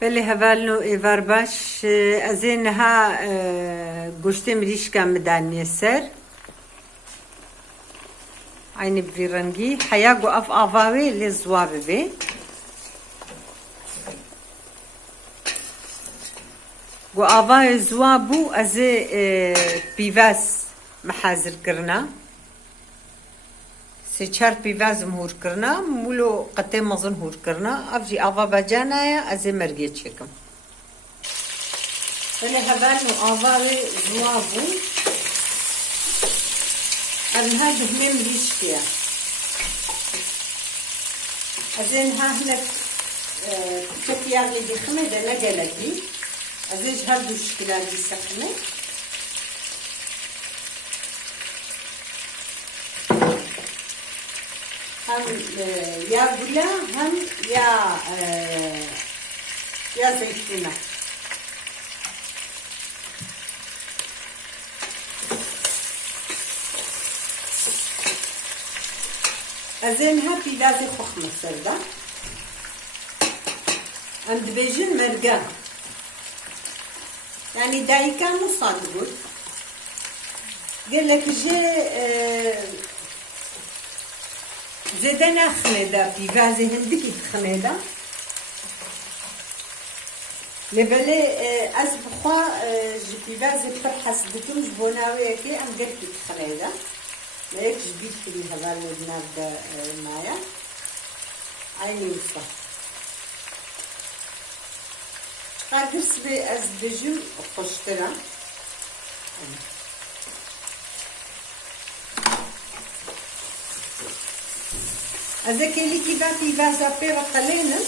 بله هوالنو ایوار باش از اینها گوشت مریشکا مدانی سر aynı bir rengi haya gu af avave le zwabe be gu avave zwabu az pivas mahazir kirna se çar pivas mhur kirna mulo qate mazın hur kirna avji ava bacana ya az merge çekim böyle haber avave zwabu أنها بهمم ريشكيا أزينها هنا تكيا اللي بخمة ده نجلتي أزيج هادو شكلها دي سخنة هم يا بلا هم يا زيتونة أزينها بيلازي خخمة سردا عند بيجن مرقا يعني دايكا مصاد قول قال لك جي زدنا خميدا بيفازي هندكي خميدا لبالي أزبخوا جي بيفازي فرحس دكم جبوناوي كي أم قلت خميدا ليك جديد في هذا الناب ده معايا عيني وصفة قادرس بأز بجم خشترا أذاك اللي كيفا في فازا بيرا قلينا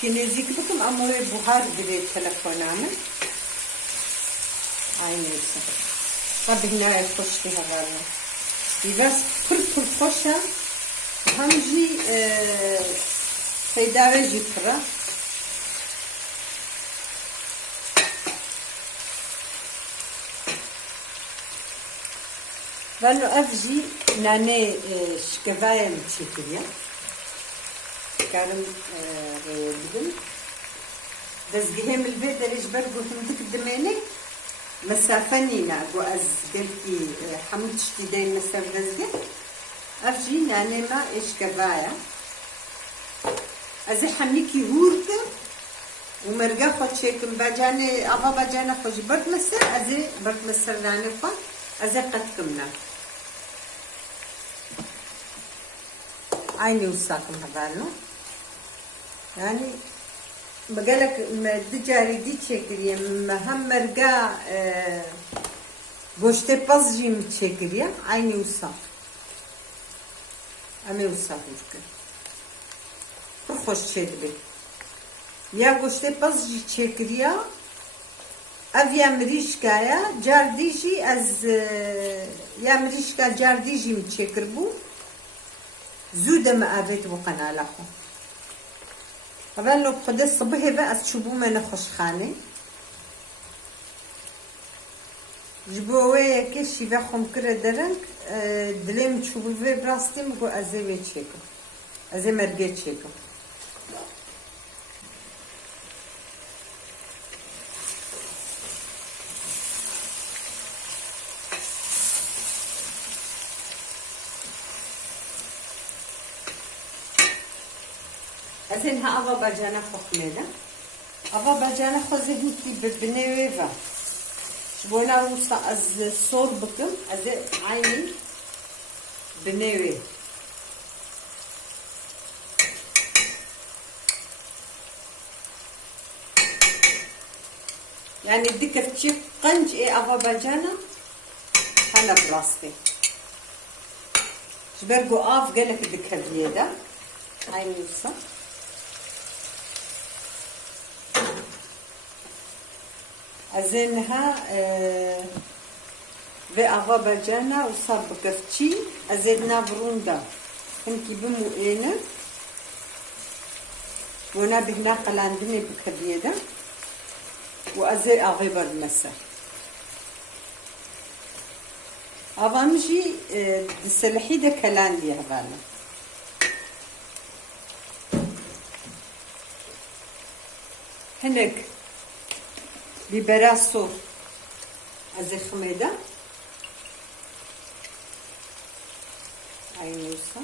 Kinezik bakım ama ve buhar gibi telefonamı aynısı. Tabii ne hoş bir hava. Biraz pır hoşa. Hamji peydave jitra. Valo avji nane şkevaya mı çekiliyor? كارم بدم دزجهم البيت اللي جبر قلت مدك الدمانك مسافة نينا وأز قلتي حمد شتي داين مسافة دزجه أفجي ناني ما إيش كفاية أزي حميكي هورك ومرجع خد شيكم بجاني أبا بجانا خوش برد مسر أزي برد مسر ناني فا أزي قد كمنا عيني وساكم هذانو يعني بقالك دجاري دي تشكريا مهم مرقا بوشتي بازجي متشكريا عيني وصاف أمي وصاف وشكر خوش تشكري يا بوشتي بازجي تشكريا أفيا مريشكايا جارديجي أز يا مريشكا جارديجي متشكر بو زودة ما أبيت وقنا لكم طبعا لو بخدي الصبح بقى تشوفوا من خوش خاني جبوه كشي بخم كره درنك دلم تشوفوا في براستي مكو أزي تشيكو أزي مرقي تشيكو أزينها أبا بجانا خخميدا أبا بجانا خزهنتي ببنيويفا شبونا روسا أز صور بكم أز عيني بنيوي يعني ديك فتشي قنج إيه أبا بجانا حنا براستي شبرقو آف قالك ديك هبيدا عيني روسا أزينها بأغا بجانا وصاب كفتشي أزيدنا بروندا هنكي بمو إينا ونا بهنا قلاندني بكبيدا وأزي أغيبر المسا Avamji selhi de kelan diye haberle. Henek bibera su azıkhmeda. Aynı olsa.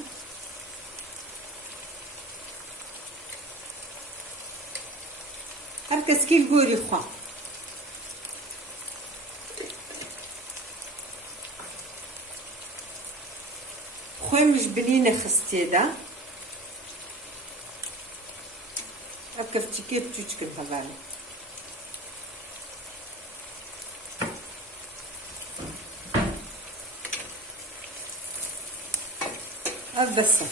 Herkes kil gori xwa. Xoymuş biline xistiye da. Herkes çikip çuçkır havale. Ab basa.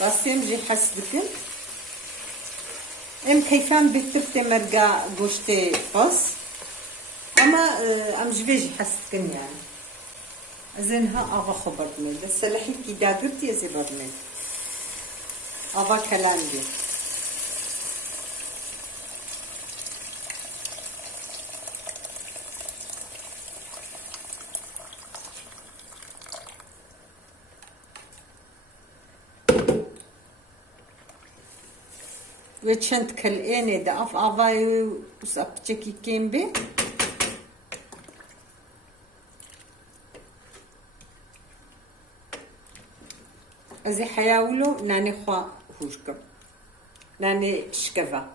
Basayım cihaz dikin. Em keyfem bitirip de merga goşte bas. Ama am jve cihaz dikin yani. Zinha ava khabar med. Salahi ki dagirti ya zibar med. Ava kalan diye. Ve çent kelene de af avayı usapçeki kembe. Azı hayavlo nane xwa huşkım. Nane şkeva.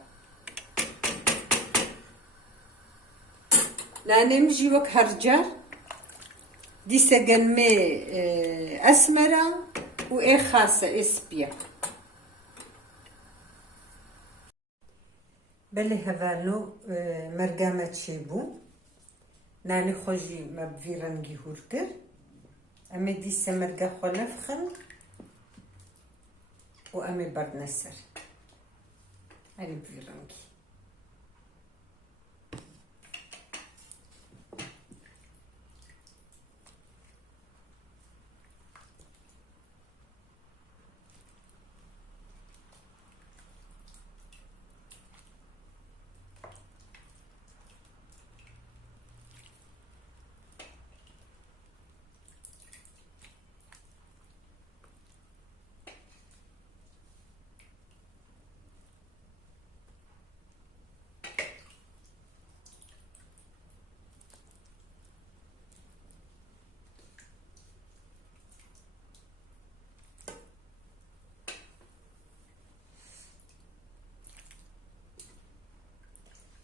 Nanem jivak harcar. Dise gelme esmera u e khasa espiya. بله هوانو مرگامه چی بو نانی خوشی مبویرنگی هور کر اما دیسه مرگا خو نفخن و اما برد نسر هنی بویرنگی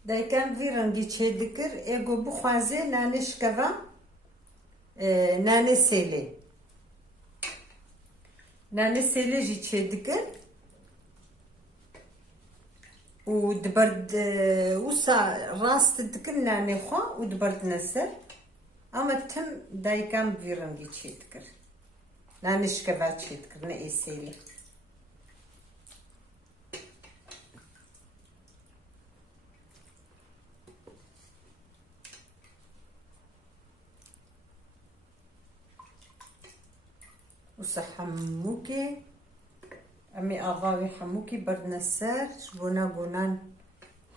دایکم ویرنگی چه دکر اگو بخوازه نانه شکوا نانه سیله جی چه دکر و دبرد وسا راست دکر نانه خوا و دبرد نسر اما تم دایکم ویرنگی چه دکر نانه شکوا چه دکر نه ای سیله وسحموكي أمي أغاوي حموكي برد نسار شبونا بونان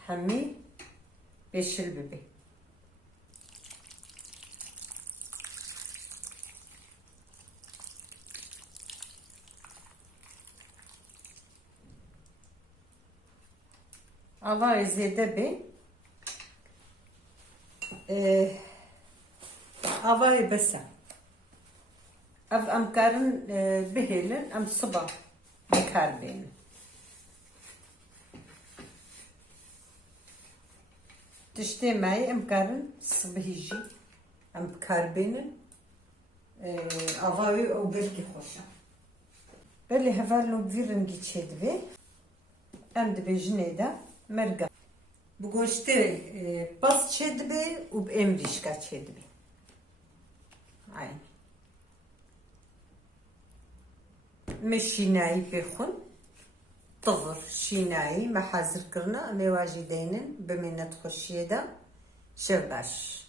حمي بيش البيبي أغاوي زيادة بي أغاوي بسا اف امکارن بهلن ام صبح بکار بین تشتی مای امکارن صبحی جی ام بکار بینن آواوی او گرکی خوشم بلی هفالو بیرنگی چید بی ام دبی جنیده مرگا بگوشتی باز چید بی و بامریشکا چید بی عین مشيناي بيخون طغر شيناي ما حازر كرنا مي واجدين بمنة خشيدة شباش